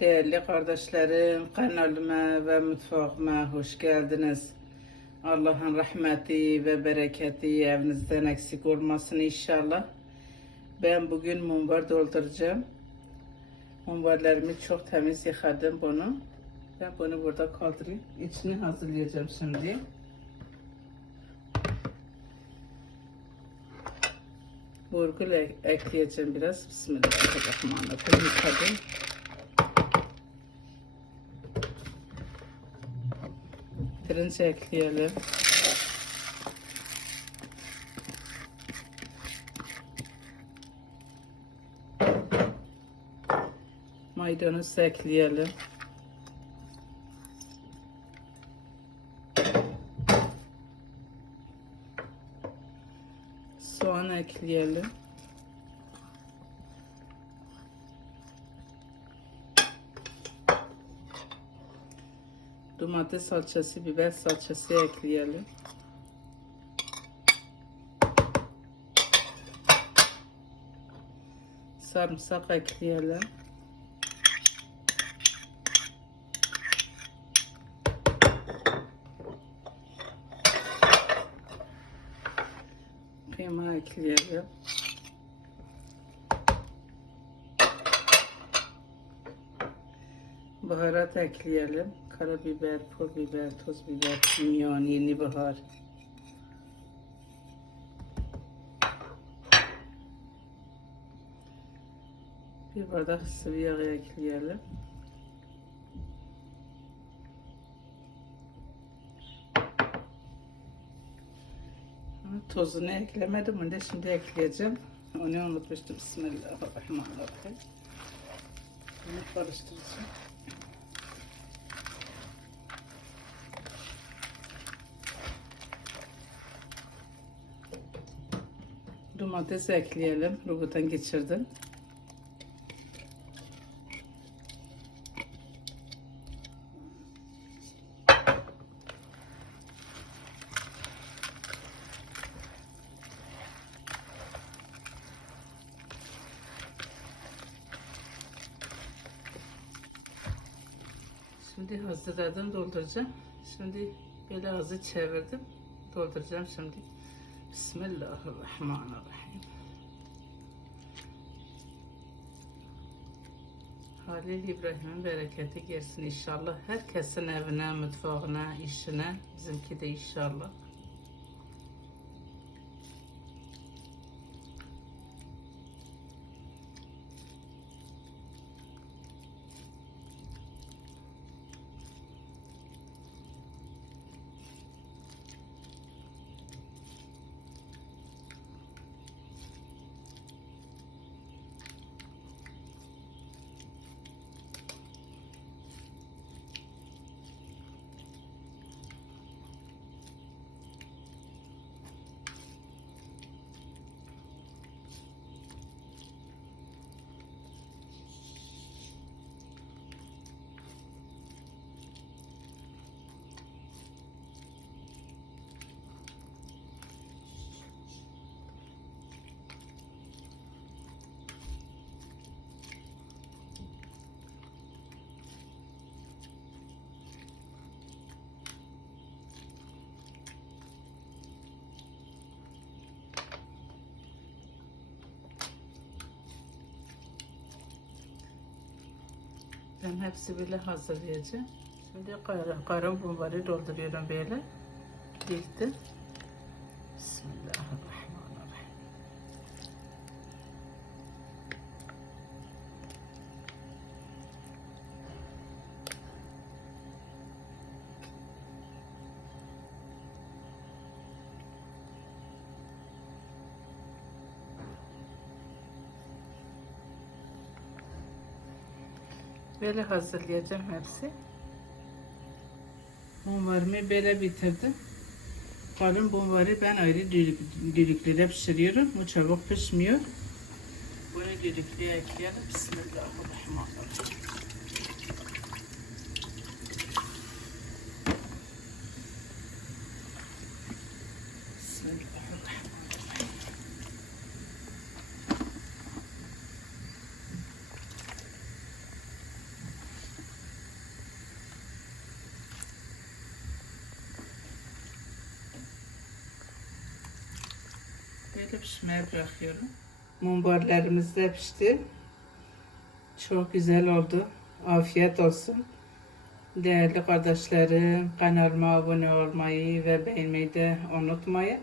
Değerli kardeşlerim, kanalıma ve mutfağıma hoş geldiniz. Allah'ın rahmeti ve bereketi evinizden eksik olmasın inşallah. Ben bugün mumbar dolduracağım. Mumbarlarımı çok temiz yıkadım bunu. Ben bunu burada kaldırayım. İçini hazırlayacağım şimdi. Burgul ek- ekleyeceğim biraz. Bismillahirrahmanirrahim. Pirinç ekleyelim. Maydanoz ekleyelim. Soğan ekleyelim. Domates salçası, biber salçası ekleyelim. Sarımsak ekleyelim. Kıyma ekleyelim. Baharat ekleyelim. Karabiber, pul biber, toz biber, kimyon, yeni bahar. Bir bardak sıvı yağ ekleyelim. Tozunu eklemedim. Onu da şimdi ekleyeceğim. Onu unutmuştum. Bismillahirrahmanirrahim. Bunu karıştıracağım. Domates ekleyelim. Robottan geçirdim. Şimdi hazırladım dolduracağım. Şimdi böyle azı çevirdim. Dolduracağım şimdi. Bismillahirrahmanirrahim. Halil İbrahim'in bereketi gelsin inşallah. Herkesin evine, mutfağına, işine, bizimki de inşallah. Ben hepsi böyle hazırlayacağım. Şimdi kara, kara bulvarı dolduruyorum böyle. Diktim. Bismillahirrahmanirrahim. Böyle hazırlayacağım hepsi. Mumbarımı böyle bitirdim. Kalın mumbarı ben ayrı düdük, düdüklüde pişiriyorum. Bu çabuk pişmiyor. Bunu düdüklüye ekleyelim. Bismillahirrahmanirrahim. Böyle pişmeye bırakıyorum. Mumbarlarımız da pişti. Çok güzel oldu. Afiyet olsun. Değerli kardeşlerim, kanalıma abone olmayı ve beğenmeyi de unutmayın.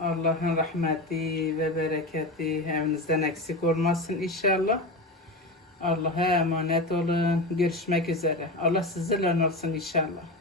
Allah'ın rahmeti ve bereketi evinizden eksik olmasın inşallah. Allah'a emanet olun. Görüşmek üzere. Allah sizinle olsun inşallah.